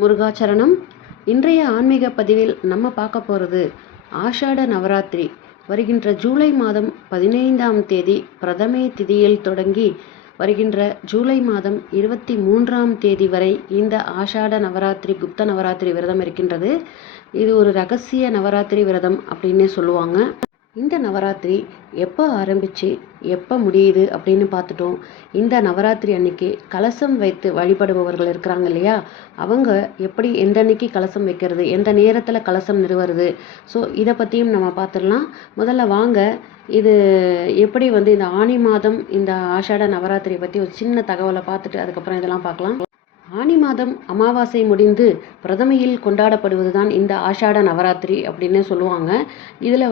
முருகாச்சரணம். இன்றைய ஆன்மீக பதிவில் நம்ம பார்க்க போகிறது ஆஷாட நவராத்திரி. வருகின்ற ஜூலை மாதம் 15ஆம் தேதி பிரதமை திதியில் தொடங்கி வருகின்ற ஜூலை மாதம் 23ஆம் தேதி வரை இந்த ஆஷாட நவராத்திரி குப்த நவராத்திரி விரதம் இருக்கின்றது. இது ஒரு ரகசிய நவராத்திரி விரதம் அப்படின்னு சொல்லுவாங்க. இந்த நவராத்திரி எப்போ ஆரம்பித்து எப்போ முடியுது அப்படின்னு பார்த்துட்டோம். இந்த நவராத்திரி அன்னைக்கு கலசம் வைத்து வழிபடுபவர்கள் இருக்கிறாங்க இல்லையா, அவங்க எப்படி எந்த அன்னைக்கு கலசம் வைக்கிறது, எந்த நேரத்தில் கலசம் நிறுவுறது, ஸோ இதை பற்றியும் நம்ம பார்த்துடலாம். முதல்ல வாங்க இது எப்படி இந்த ஆனி மாதம் இந்த ஆஷாட நவராத்திரியை பற்றி ஒரு சின்ன தகவலை பார்த்துட்டு அதுக்கப்புறம் இதெல்லாம் பார்க்கலாம். ஆனி மாதம் அமாவாசை முடிந்து பிரதமையில் கொண்டாடப்படுவது தான் இந்த ஆஷாட நவராத்திரி அப்படின்னு சொல்லுவாங்க. இதில்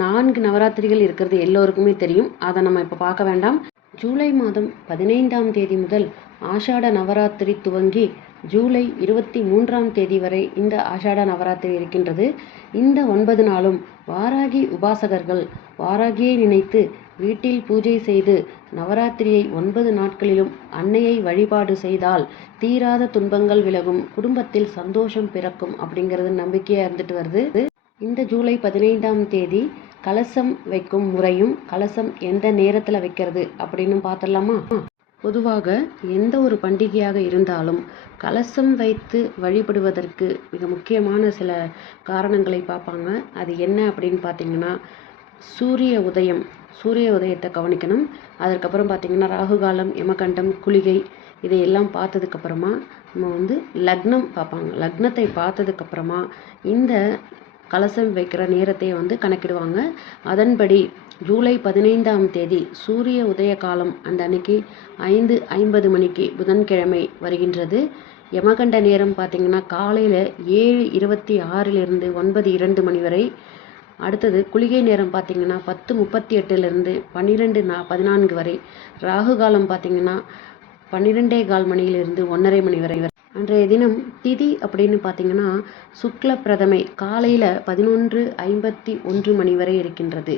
4 நவராத்திரிகள் இருக்கிறது எல்லோருக்குமே தெரியும். அதை நம்ம இப்போ பார்க்க வேண்டாம். ஜூலை மாதம் 15ஆம் தேதி முதல் ஆஷாட நவராத்திரி துவங்கி ஜூலை 23ஆம் தேதி வரை இந்த ஆஷாட நவராத்திரி இருக்கின்றது. இந்த 9 நாளும் வாராகி உபாசகர்கள் வாராகியை நினைத்து வீட்டில் பூஜை செய்து நவராத்திரியை 9 நாட்களிலும் அன்னையை வழிபாடு செய்தால் தீராத துன்பங்கள் விலகும், குடும்பத்தில் சந்தோஷம் பிறக்கும் அப்படிங்கிறது நம்பிக்கையாக இருந்துட்டு வருது. இந்த ஜூலை 15ஆம் தேதி கலசம் வைக்கும் முறையும் கலசம் எந்த நேரத்தில் வைக்கிறது அப்படின்னு பார்த்துடலாமா? பொதுவாக எந்த ஒரு பண்டிகையாக இருந்தாலும் கலசம் வைத்து வழிபடுவதற்கு மிக முக்கியமான சில காரணங்களை பார்ப்பாங்க. அது என்ன அப்படின்னு பார்த்தீங்கன்னா, சூரிய உதயத்தை கவனிக்கணும். அதற்கப்புறம் பார்த்திங்கன்னா ராகுகாலம், யமகண்டம், குளிகை இதையெல்லாம் பார்த்ததுக்கப்புறமா நம்ம லக்னம் பார்ப்பாங்க. லக்னத்தை பார்த்ததுக்கப்புறமா இந்த கலசம் வைக்கிற நேரத்தை கணக்கிடுவாங்க. அதன்படி ஜூலை 15ஆம் தேதி சூரிய உதய காலம் அந்த அன்னைக்கு 5:50 மணிக்கு புதன்கிழமை வருகின்றது. யமகண்ட நேரம் பார்த்திங்கன்னா காலையில் 7:26 9:02 மணி வரை. அடுத்தது குளிகை நேரம் பார்த்திங்கன்னா 10:38 12:14 வரை. ராகு காலம் பார்த்திங்கன்னா 12:15 மணியிலிருந்து 1:30 மணி வரை. அன்றைய தினம் திதி அப்படின்னு பார்த்திங்கன்னா சுக்ல பிரதமை காலையில் 11:51 மணி வரை இருக்கின்றது.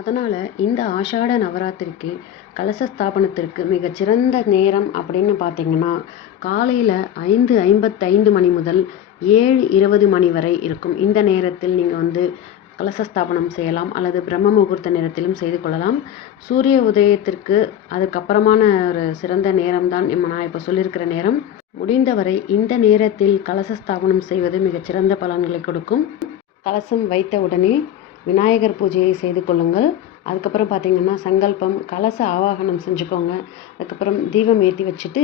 அதனால் இந்த ஆஷாட நவராத்திரிக்கு கலச ஸ்தாபனத்திற்கு மிகச்சிறந்த நேரம் அப்படின்னு பார்த்திங்கன்னா காலையில் 5:55 மணி முதல் 7:20 மணி வரை இருக்கும். இந்த நேரத்தில் நீங்கள் கலசஸ்தாபனம் செய்யலாம் அல்லது பிரம்ம முகூர்த்த நேரத்திலும் செய்து கொள்ளலாம். சூரிய உதயத்திற்கு அதுக்கப்புறமான ஒரு சிறந்த நேரம் தான் நான் இப்போ சொல்லியிருக்கிற நேரம். முடிந்தவரை இந்த நேரத்தில் கலசஸ்தாபனம் செய்வது மிகச்சிறந்த பலன்களை கொடுக்கும். கலசம் வைத்த உடனே விநாயகர் பூஜையை செய்து கொள்ளுங்கள். அதுக்கப்புறம் பார்த்திங்கன்னா சங்கல்பம் கலச ஆவாகனம் செஞ்சுக்கோங்க. அதுக்கப்புறம் தீபம் ஏற்றி வச்சுட்டு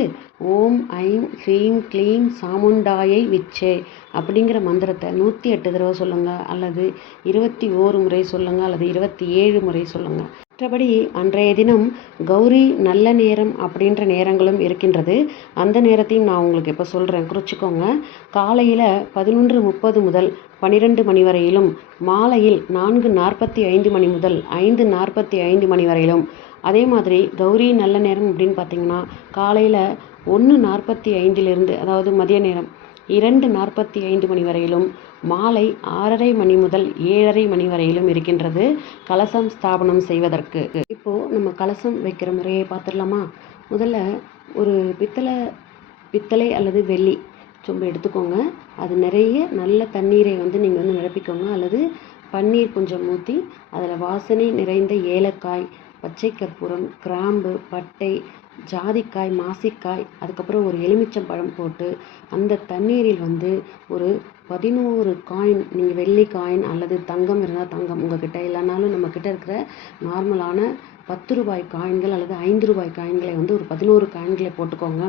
ஓம் ஐம் ஹ்ரீம் க்ளீம் சாமுண்டாயை விச்சே அப்படிங்கிற மந்திரத்தை 108 தடவை சொல்லுங்கள், அல்லது 21 முறை சொல்லுங்கள், அல்லது 27 முறை சொல்லுங்கள். மற்றபடி அன்றைய தினம் கௌரி நல்ல நேரம் அப்படின்ற நேரங்களும் இருக்கின்றது. அந்த நேரத்தையும் நான் உங்களுக்கு இப்போ சொல்கிறேன், குறிச்சிக்கோங்க. காலையில் 11:30 முதல் 12 மணி வரையிலும், மாலையில் 4:45 மணி முதல் 5:45 மணி வரையிலும். அதே மாதிரி கௌரி நல்ல நேரம் அப்படின்னு பார்த்திங்கன்னா காலையில் 1:45 அதாவது மதிய நேரம் 2:45 மணி வரையிலும், மாலை 6:30 மணி முதல் 7:30 மணி வரையிலும் இருக்கின்றது கலசம் ஸ்தாபனம் செய்வதற்கு. இப்போது நம்ம கலசம் வைக்கிற முறையை பார்த்துடலாமா? முதல்ல ஒரு பித்தளை அல்லது வெள்ளி சொம்பு எடுத்துக்கோங்க. அது நிறைய நல்ல தண்ணீரை நீங்கள் நிரப்பிக்கோங்க, அல்லது பன்னீர் கொஞ்சம் ஊற்றி அதில் வாசனை நிறைந்த ஏலக்காய், பச்சை கற்பூரம், கிராம்பு, பட்டை, ஜாதிக்காய், மாசிக்காய், அதுக்கப்புறம் ஒரு எலுமிச்சம்பழம் போட்டு அந்த தண்ணீரில் ஒரு 11 காயின், நீங்கள் வெள்ளி காயின் அல்லது தங்கம் இருந்தால் தங்கம், உங்ககிட்ட இல்லைனாலும் நம்மக்கிட்ட இருக்கிற நார்மலான 10 ரூபாய் காயின்கள் அல்லது 5 ரூபாய் காயின்களை ஒரு 11 காயின்களை போட்டுக்கோங்க.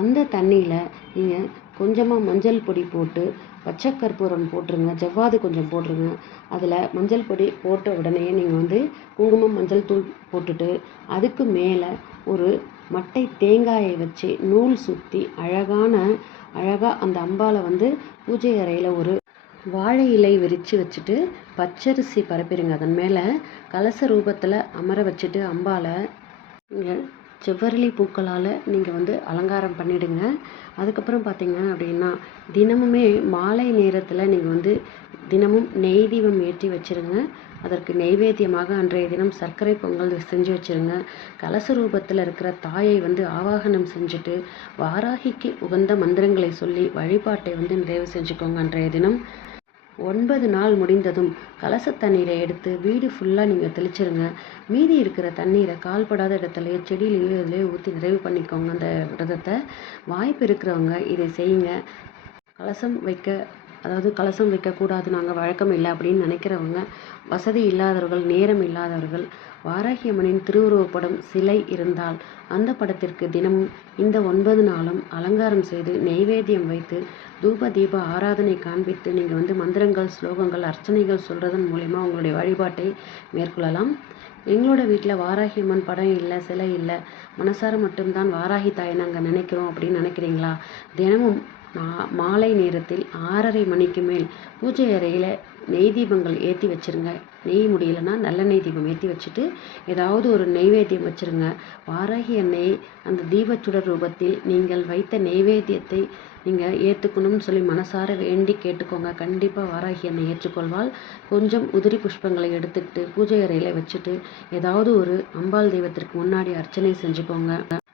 அந்த தண்ணியில் நீங்கள் கொஞ்சமாக மஞ்சள் பொடி போட்டு பச்சை கற்பூரம் போட்டுருங்க, ஜவ்வாது கொஞ்சம் போட்டுருங்க. அதில் மஞ்சள் பொடி போட்ட உடனே நீங்கள் குங்குமம், மஞ்சள் தூள் போட்டுட்டு அதுக்கு மேலே ஒரு மட்டை தேங்காயை வச்சு நூல் சுற்றி அழகாக அந்த அம்பாலை பூஜை அறையில் ஒரு வாழை இலை விரித்து வச்சுட்டு பச்சரிசி பரப்பிடுங்க. அதன் மேலே கலச ரூபத்தில் அமர வச்சுட்டு அம்பாலை நீங்கள் செவ்வரளி பூக்களால் நீங்கள் அலங்காரம் பண்ணிவிடுங்க. அதுக்கப்புறம் பார்த்திங்க அப்படின்னா தினமுமே மாலை நேரத்தில் நீங்கள் தினமும் நெய் தீபம் ஏற்றி வச்சுருங்க. அதற்கு நெய்வேத்தியமாக அன்றைய தினம் சர்க்கரை பொங்கல் செஞ்சு வச்சுருங்க. கலச ரூபத்தில் இருக்கிற தாயை ஆவாகனம் செஞ்சுட்டு வாராகிக்கு உகந்த மந்திரங்களை சொல்லி வழிபாட்டை நிறைவு செஞ்சுக்கோங்க. அன்றைய தினம் 9 நாள் முடிந்ததும் கலச தண்ணீரை எடுத்து வீடு ஃபுல்லாக நீங்கள் தெளிச்சிருங்க. மீதி இருக்கிற தண்ணீரை கால்படாத இடத்துலையோ செடியிலையோ இதிலையோ ஊற்றி நிறைவு பண்ணிக்கோங்க. அந்த விரதத்தை வாய்ப்பு இருக்கிறவங்க இதை செய்யுங்க. கலசம் வைக்கக்கூடாது, நாங்கள் வழக்கம் இல்லை அப்படின்னு நினைக்கிறவங்க, வசதி இல்லாதவர்கள், நேரம் இல்லாதவர்கள், வாராகி அம்மனின் திருவுருவப்படம் சிலை இருந்தால் அந்த படத்திற்கு தினமும் இந்த 9 நாளும் அலங்காரம் செய்து நெய்வேத்தியம் வைத்து தூப தீப ஆராதனை காண்பித்து நீங்கள் மந்திரங்கள், ஸ்லோகங்கள், அர்ச்சனைகள் சொல்கிறதன் மூலிமா உங்களுடைய வழிபாட்டை மேற்கொள்ளலாம். எங்களோட வீட்டில் வாராகி அம்மன் படம் இல்லை, சிலை இல்லை, மனசார மட்டும்தான் வாராகி தாயை நாங்கள் நினைக்கிறோம் அப்படின்னு நினைக்கிறீங்களா? தினமும் மாலை நேரத்தில் 6:30 மணிக்கு மேல் பூஜை அறையில் நெய் தீபங்கள் ஏற்றி வச்சுருங்க. நெய் முடியலைன்னா நல்லெண்ணெய் தீபம் ஏற்றி வச்சுட்டு ஏதாவது ஒரு நெய்வேத்தியம் வச்சுருங்க. வாராகி அன்னை அந்த தீபச்சுடர் ரூபத்தில் நீங்கள் வைத்த நெய்வேத்தியத்தை நீங்கள் ஏற்றுக்கணும்னு சொல்லி மனசார வேண்டி கேட்டுக்கோங்க. கண்டிப்பாக வாராகி அன்னை ஏற்றுக்கொள்வாள். கொஞ்சம் உதிரி புஷ்பங்களை எடுத்துக்கிட்டு பூஜை அறையில் வச்சுட்டு ஏதாவது ஒரு அம்பாள் தெய்வத்திற்கு முன்னாடி அர்ச்சனை செஞ்சுக்கோங்க.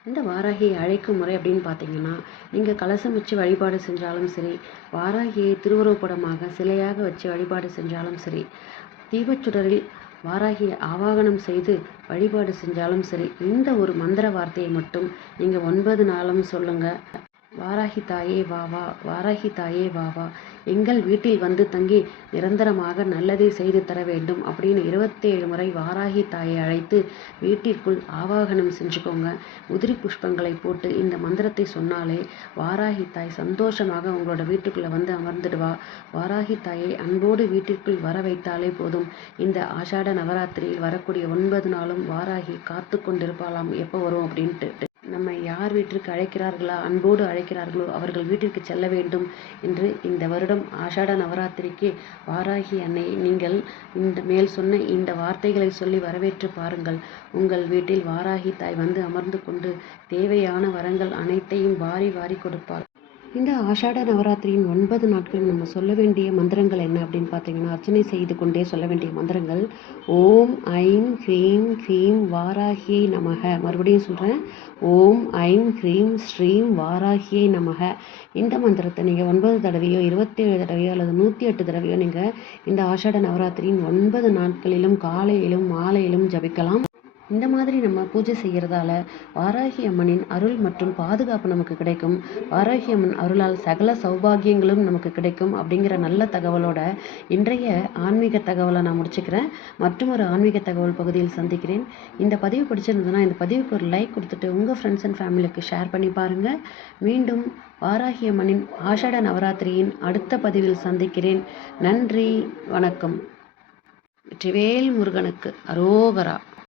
இந்த வாராகியை அழைக்கும் முறை அப்படின்னு பார்த்தீங்கன்னா, நீங்கள் கலசம் வச்சு வழிபாடு செஞ்சாலும் சரி, வாராகியை திருவுருவப்படமாக சிலையாக வச்சு வழிபாடு செஞ்சாலும் சரி, தீபச்சுடரில் வாராகியை ஆவாகனம் செய்து வழிபாடு செஞ்சாலும் சரி, இந்த ஒரு மந்திர வார்த்தையை மட்டும் நீங்கள் 9 நாளும் சொல்லுங்கள். வாராகி தாயே வா வா, வாராகி தாயே வா வா, எங்கள் வீட்டில் வந்து தங்கி நிரந்தரமாக நல்லதை செய்து தர வேண்டும் அப்படின்னு 27 முறை வாராகி தாயை அழைத்து வீட்டிற்குள் ஆவாகனம் செஞ்சுக்கோங்க. உதிரி புஷ்பங்களை போட்டு இந்த மந்திரத்தை சொன்னாலே வாராகி தாய் சந்தோஷமாக உங்களோட வீட்டுக்குள்ளே அமர்ந்துடுவா. வாராகி தாயை அன்போடு வீட்டிற்குள் வர வைத்தாலே போதும். இந்த ஆஷாட நவராத்திரியில் வரக்கூடிய 9 நாளும் வாராகி காத்து கொண்டிருப்பாளாம் எப்போ வரும் அப்படின்ட்டு. நம்ம யார் வீட்டிற்கு அழைக்கிறார்களா, அன்போடு அழைக்கிறார்களோ அவர்கள் வீட்டிற்கு செல்ல வேண்டும் என்று இந்த வருடம் ஆஷாட நவராத்திரிக்கு வாராகி அன்னை நீங்கள் இந்த மேல் சொன்ன இந்த வார்த்தைகளை சொல்லி வரவேற்று பாருங்கள். உங்கள் வீட்டில் வாராகி தாய் அமர்ந்து கொண்டு தேவையான வரங்கள் அனைத்தையும் வாரி வாரி கொடுப்பாள். இந்த ஆஷாட நவராத்திரியின் 9 நாட்களும் நம்ம சொல்ல வேண்டிய மந்திரங்கள் என்ன அப்படின்னு பார்த்தீங்கன்னா, அர்ச்சனை செய்து கொண்டே சொல்ல வேண்டிய மந்திரங்கள் ஓம் ஐம் ஹ்ரீம் க்ரீம் வாராகியை நமக. மறுபடியும் சொல்கிறேன், ஓம் ஐம் ஹ்ரீம் ஸ்ரீம் வாராகியை நமக. இந்த மந்திரத்தை நீங்கள் 9 தடவையோ 27 தடவையோ அல்லது 108 தடவையோ நீங்கள் இந்த ஆஷாட நவராத்திரியின் 9 நாட்களிலும் காலையிலும் மாலையிலும் ஜபிக்கலாம். இந்த மாதிரி நம்ம பூஜை செய்கிறதால வாராகி அம்மனின் அருள் மற்றும் பாதுகாப்பு நமக்கு கிடைக்கும். வாராகி அம்மன் அருளால் சகல சௌபாகியங்களும் நமக்கு கிடைக்கும் அப்படிங்கிற நல்ல தகவலோட இன்றைய ஆன்மீக தகவலை நான் முடிச்சுக்கிறேன். மற்றும் ஒரு ஆன்மீக தகவல் பகுதியில் சந்திக்கிறேன். இந்த பதிவு பிடிச்சிருந்ததுன்னா இந்த பதிவுக்கு ஒரு லைக் கொடுத்துட்டு உங்கள் ஃப்ரெண்ட்ஸ் அண்ட் ஃபேமிலிக்கு ஷேர் பண்ணி பாருங்கள். மீண்டும் வாராகி அம்மனின் ஆஷாட நவராத்திரியின் அடுத்த பதிவில் சந்திக்கிறேன். நன்றி, வணக்கம். வெற்றிவேல் முருகனுக்கு அரோகரா.